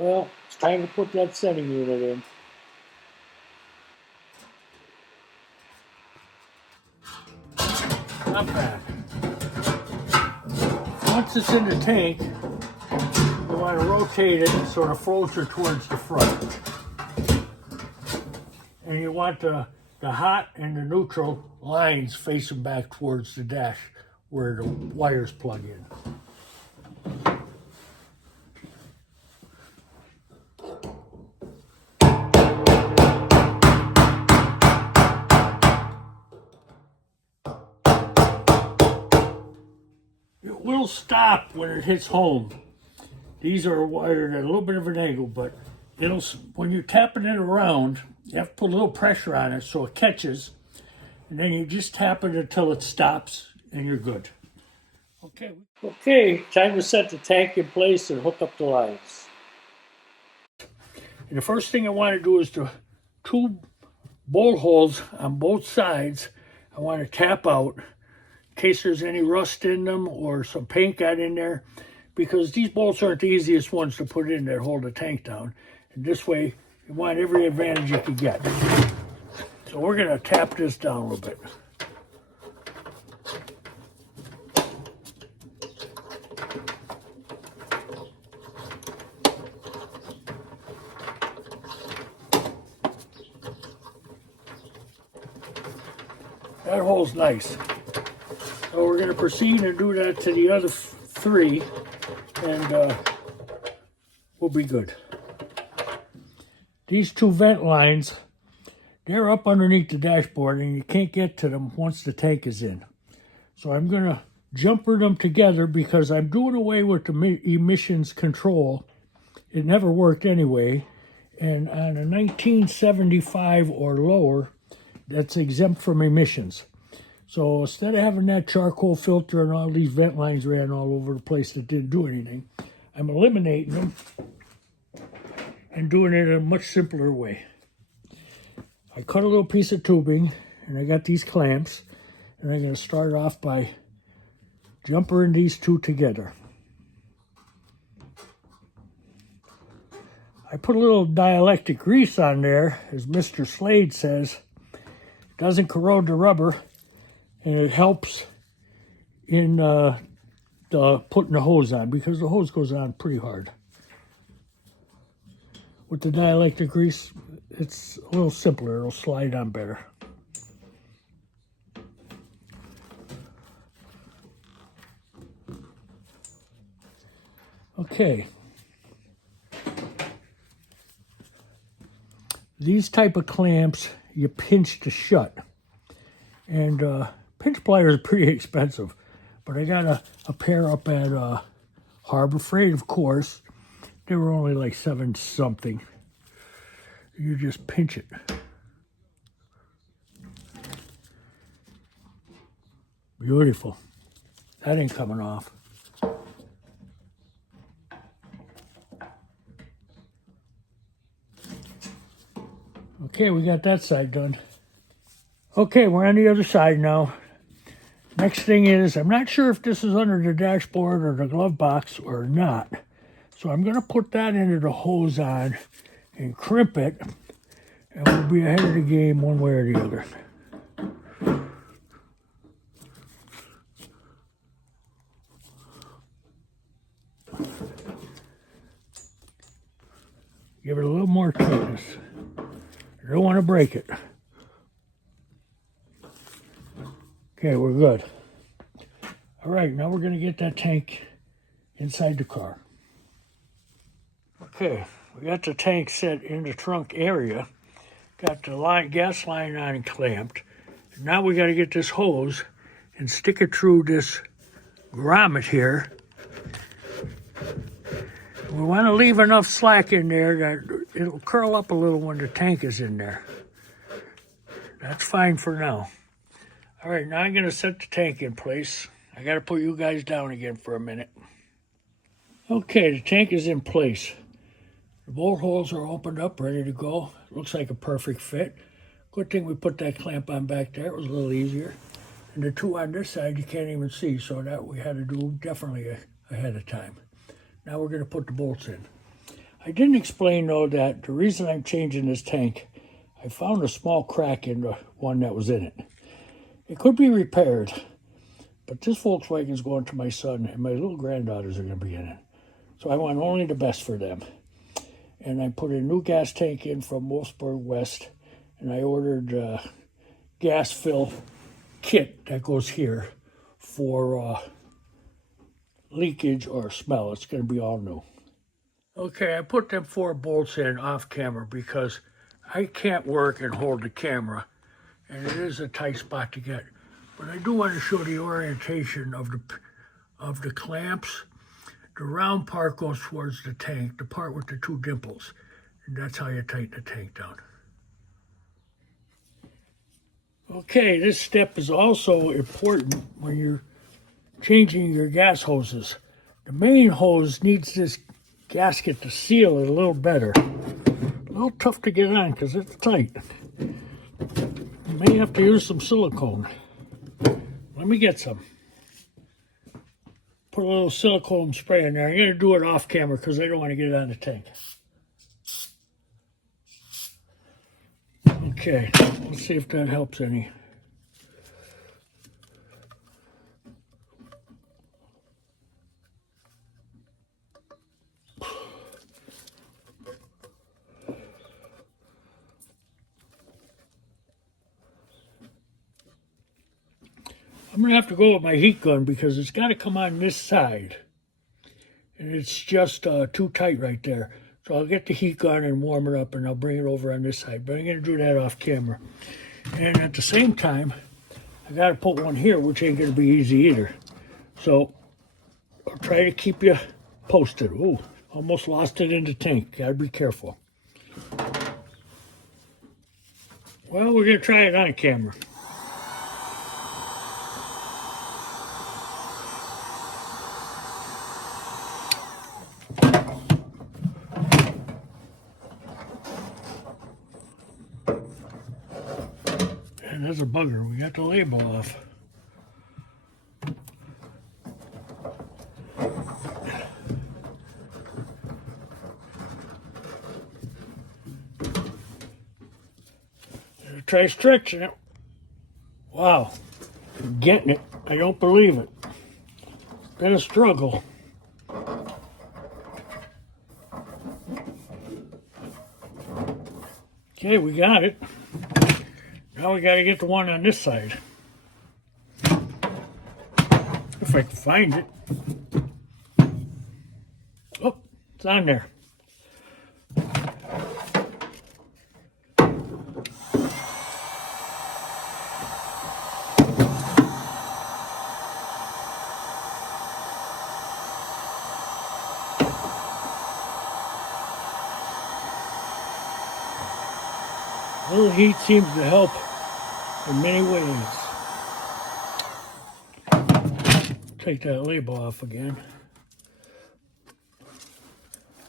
Well, it's time to put that setting unit in. Not bad. Once it's in the tank, you want to rotate it so the floats are towards the front. And you want the hot and the neutral lines facing back towards the dash where the wires plug in. It will stop when it hits home. These are wired at a little bit of an angle, but it'll, when you're tapping it around, you have to put a little pressure on it so it catches, and then you just tap it until it stops, and you're good. Okay, time to set the tank in place and hook up the lines. And the first thing I want to do is the two bolt holes on both sides. I want to tap out in case there's any rust in them or some paint got in there, because these bolts aren't the easiest ones to put in that hold the tank down. And this way, you want every advantage you can get. So we're going to tap this down a little bit. That hole's nice. So we're going to proceed and do that to the other three, and we'll be good. These two vent lines, they're up underneath the dashboard, and you can't get to them once the tank is in. So I'm going to jumper them together because I'm doing away with the emissions control. It never worked anyway. And on a 1975 or lower, that's exempt from emissions. So instead of having that charcoal filter and all these vent lines ran all over the place that didn't do anything, I'm eliminating them and doing it in a much simpler way. I cut a little piece of tubing, and I got these clamps, and I'm going to start off by jumpering these two together. I put a little dielectric grease on there, as Mr. Slade says. It doesn't corrode the rubber, and it helps in putting the hose on, because the hose goes on pretty hard. With the dielectric grease, it's a little simpler. It'll slide on better. Okay. These type of clamps, you pinch to shut. And pinch pliers are pretty expensive. But I got a pair up at Harbor Freight, of course. They were only like $7 something. You just pinch it. Beautiful. That ain't coming off. Okay, we got that side done. Okay, we're on the other side now. Next thing is, I'm not sure if this is under the dashboard or the glove box or not. So I'm going to put that into the hose on and crimp it, and we'll be ahead of the game one way or the other. Give it a little more tightness. I don't want to break it. Okay, we're good. All right, now we're going to get that tank inside the car. Okay, we got the tank set in the trunk area. Got the gas line on and clamped. Now we got to get this hose and stick it through this grommet here. We want to leave enough slack in there that it'll curl up a little when the tank is in there. That's fine for now. All right, now I'm going to set the tank in place. I got to put you guys down again for a minute. Okay, the tank is in place. The bolt holes are opened up, ready to go. Looks like a perfect fit. Good thing we put that clamp on back there. It was a little easier. And the two on this side you can't even see, so that we had to do definitely ahead of time. Now we're going to put the bolts in. I didn't explain though that the reason I'm changing this tank, I found a small crack in the one that was in it. It could be repaired, but this Volkswagen is going to my son, and my little granddaughters are going to be in it. So I want only the best for them. And I put a new gas tank in from Wolfsburg West, and I ordered a gas fill kit that goes here for leakage or smell. It's going to be all new. Okay, I put them 4 bolts in off camera because I can't work and hold the camera, and it is a tight spot to get. But I do want to show the orientation of the clamps. The round part goes towards the tank, the part with the 2 dimples, and that's how you tighten the tank down. Okay, this step is also important when you're changing your gas hoses. The main hose needs this gasket to seal it a little better. A little tough to get on because it's tight. You may have to use some silicone. Let me get some. Put a little silicone spray in there. I'm going to do it off camera because I don't want to get it on the tank. Okay, let's see if that helps any. I'm going to have to go with my heat gun because it's got to come on this side. And it's just too tight right there. So I'll get the heat gun and warm it up and I'll bring it over on this side. But I'm going to do that off camera. And at the same time, I got to put one here, which ain't going to be easy either. So I'll try to keep you posted. Ooh, almost lost it in the tank. Got to be careful. Well, we're going to try it on camera. And there's a bugger. We got the label off. Try stretching it. Wow, I'm getting it. I don't believe it. Been a struggle. Okay, we got it. Now we got to get the one on this side. If I can find it. Oh, it's on there. A little heat seems to help in many ways. Take that label off again.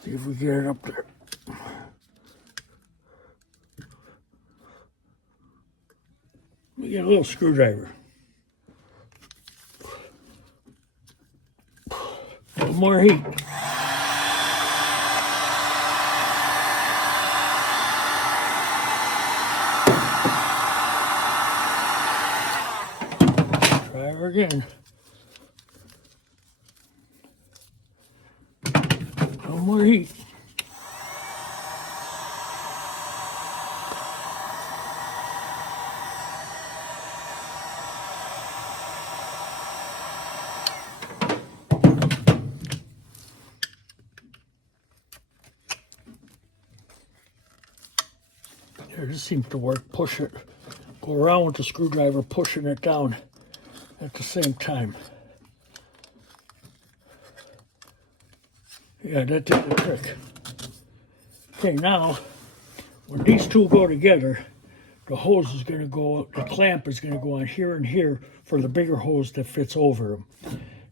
See if we get it up there. We get a little screwdriver. A little more heat. Try her again. No more heat. Here, this seems to work. Push it. Go around with the screwdriver, pushing it down at the same time. Yeah, that did the trick. Okay, now, when these two go together, the hose is going to go, the clamp is going to go on here and here for the bigger hose that fits over them.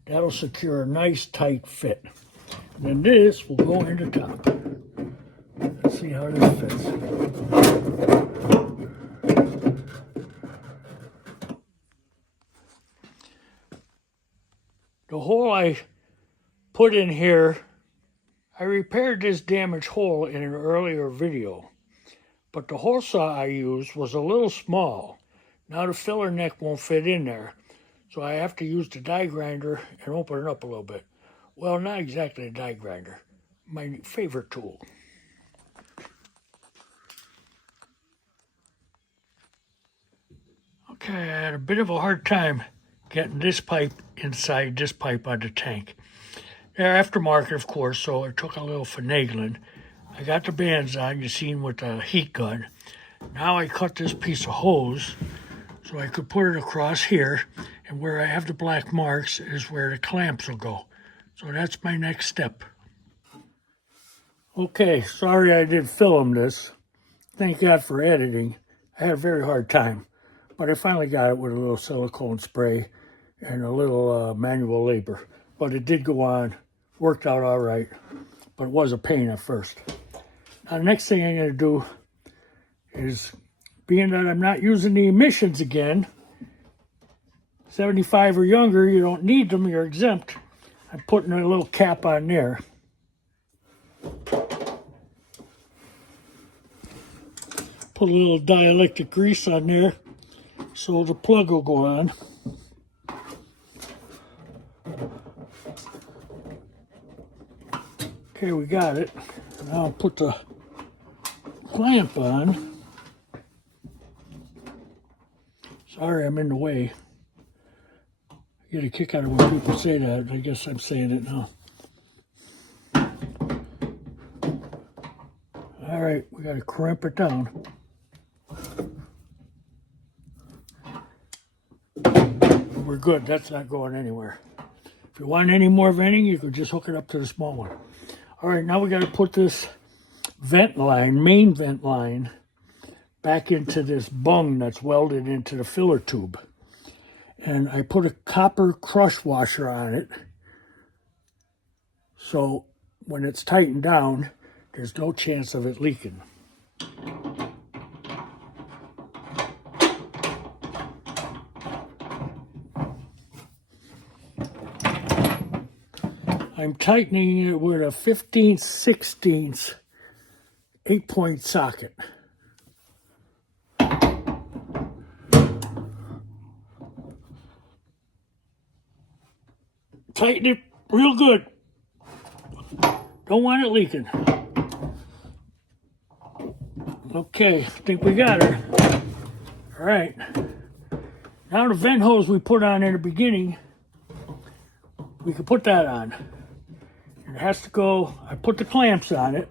That'll secure a nice tight fit. And then this will go in the top. Let's see how this fits. The hole I put in here, I repaired this damaged hole in an earlier video, but the hole saw I used was a little small. Now the filler neck won't fit in there, so I have to use the die grinder and open it up a little bit. Well, not exactly a die grinder, my favorite tool. Okay, I had a bit of a hard time getting this pipe inside this pipe on the tank. They're aftermarket, of course, so it took a little finagling. I got the bands on, you seen with the heat gun. Now I cut this piece of hose so I could put it across here, and where I have the black marks is where the clamps will go. So that's my next step. Okay, sorry I did film this. Thank God for editing. I had a very hard time, but I finally got it with a little silicone spray and a little manual labor. But it did go on, worked out all right, but it was a pain at first. Now the next thing I'm going to do is, being that I'm not using the emissions again, 75 or younger, you don't need them, you're exempt. I'm putting a little cap on there. Put a little dielectric grease on there so the plug will go on. Okay, we got it. Now I'll put the clamp on. Sorry, I'm in the way. I get a kick out of when people say that. I guess I'm saying it now. All right, we got to crimp it down. We're good. That's not going anywhere. If you want any more venting, you could just hook it up to the small one. All right, now we got to put this vent line, main vent line, back into this bung that's welded into the filler tube. And I put a copper crush washer on it, so when it's tightened down, there's no chance of it leaking. I'm tightening it with a 15/16 8-point socket. Tighten it real good. Don't want it leaking. Okay, I think we got her. All right. Now the vent hose we put on in the beginning, we can put that on. It has to go, I put the clamps on it.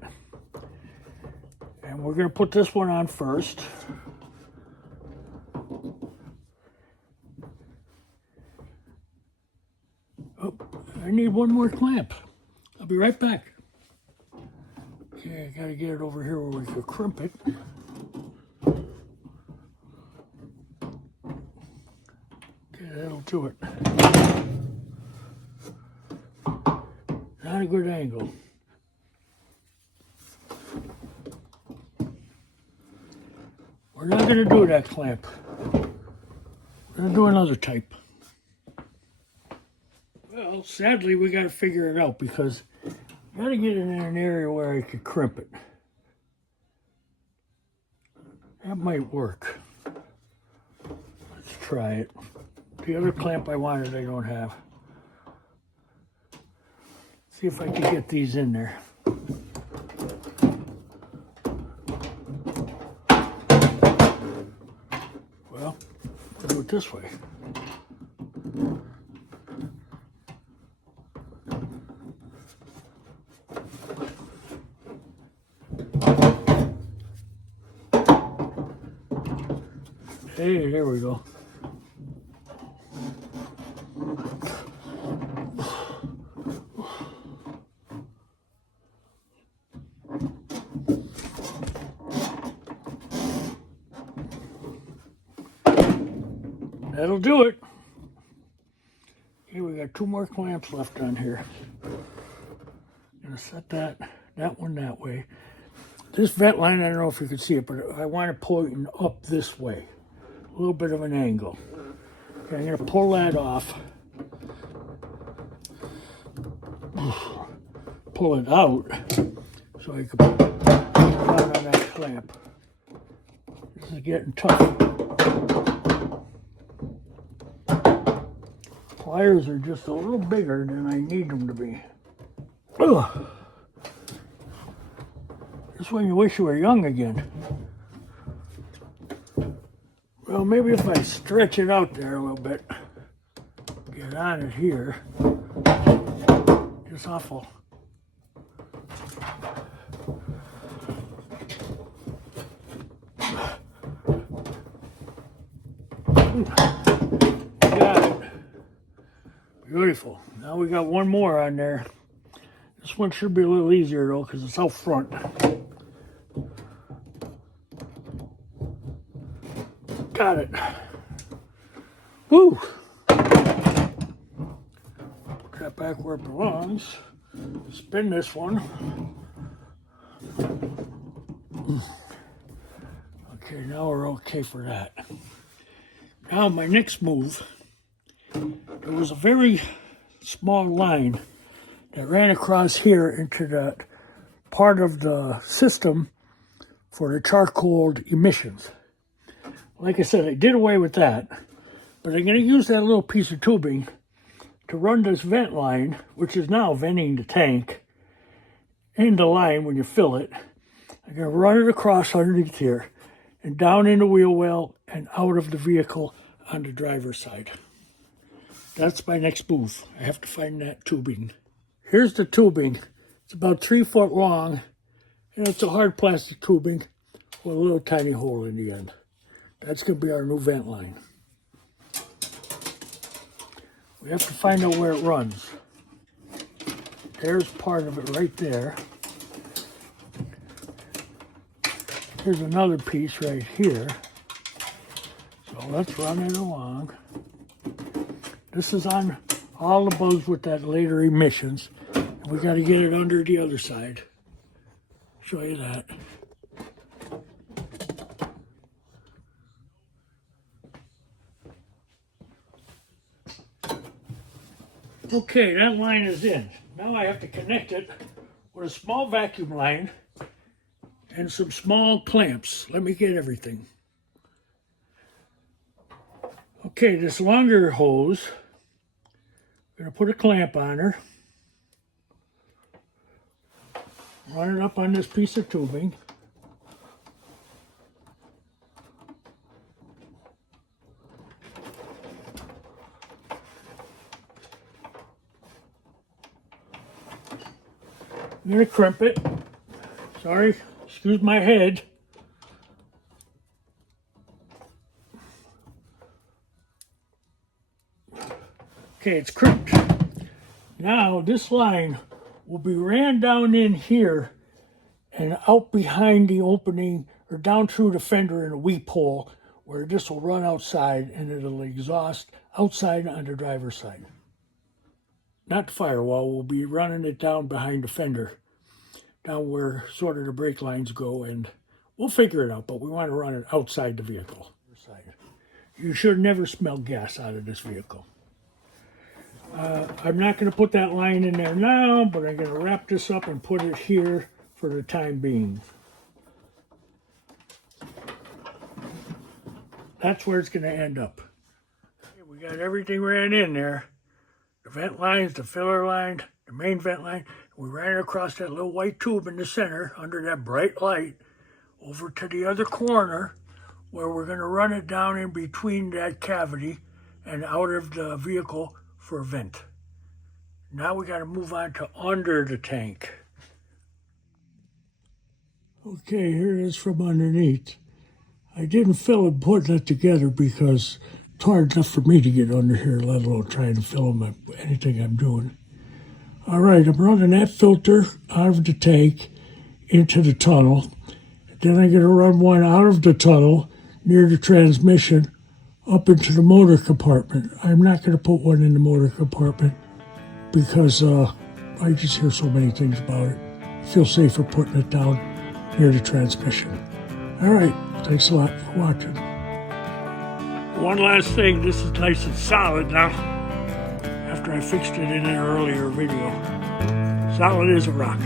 And we're going to put this one on first. Oh, I need one more clamp. I'll be right back. Okay, I got to get it over here where we can crimp it. Okay, that'll do it. Not a good angle. We're not going to do that clamp. We're going to do another type. Well, sadly, we got to figure it out because I got to get it in an area where I could crimp it. That might work. Let's try it. The other clamp I wanted, I don't have. See if I can get these in there. Well, I'll do it this way. Hey, there we go. That'll do it. Here we got 2 more clamps left on here. Gonna set that one that way. This vent line, I don't know if you can see it, but I want it pointing up this way. A little bit of an angle. Okay, I'm gonna pull that off. pull it out so I can put it on that clamp. This is getting tough. Pliers are just a little bigger than I need them to be. Ugh. Just when you wish you were young again. Well, maybe if I stretch it out there a little bit, get on it here, it's awful. Got it. Beautiful. Now we got one more on there. This one should be a little easier though, because it's out front. Got it. Woo! Put that back where it belongs. Spin this one. Okay, now we're okay for that. Now my next move, there was a very small line that ran across here into that part of the system for the charcoal emissions. Like I said, I did away with that, but I'm going to use that little piece of tubing to run this vent line, which is now venting the tank, in the line when you fill it. I'm going to run it across underneath here and down in the wheel well and out of the vehicle on the driver's side. That's my next move. I have to find that tubing. Here's the tubing. It's about 3 foot long, and it's a hard plastic tubing with a little tiny hole in the end. That's going to be our new vent line. We have to find out where it runs. There's part of it right there. Here's another piece right here. So let's run it along. This is on all the bugs with that later emissions. And we got to get it under the other side. Show you that. Okay, that line is in. Now I have to connect it with a small vacuum line and some small clamps. Let me get everything. Okay, this longer hose, I'm going to put a clamp on her. Run it up on this piece of tubing. I'm going to crimp it. Sorry, excuse my head. Okay, it's crimped. Now this line will be ran down in here and out behind the opening or down through the fender in a weep hole where this will run outside and it'll exhaust outside on the driver's side. Not the firewall, we'll be running it down behind the fender, down where sort of the brake lines go, and we'll figure it out, but we want to run it outside the vehicle. You should never smell gas out of this vehicle. I'm not going to put that line in there now, but I'm going to wrap this up and put it here for the time being. That's where it's going to end up. Okay, we got everything ran in there. The vent lines, the filler line, the main vent line. We ran it across that little white tube in the center under that bright light over to the other corner where we're going to run it down in between that cavity and out of the vehicle for a vent. Now we got to move on to under the tank. Okay, here it is from underneath. I didn't fill it putting it together because it's hard enough for me to get under here, let alone trying to fill anything I'm doing. All right, I'm running that filter out of the tank into the tunnel. Then I'm going to run one out of the tunnel near the transmission up into the motor compartment. I'm not going to put one in the motor compartment because I just hear so many things about it. I feel safer putting it down near the transmission. All right, thanks a lot for watching. One last thing, this is nice and solid now after I fixed it in an earlier video. Solid as a rock.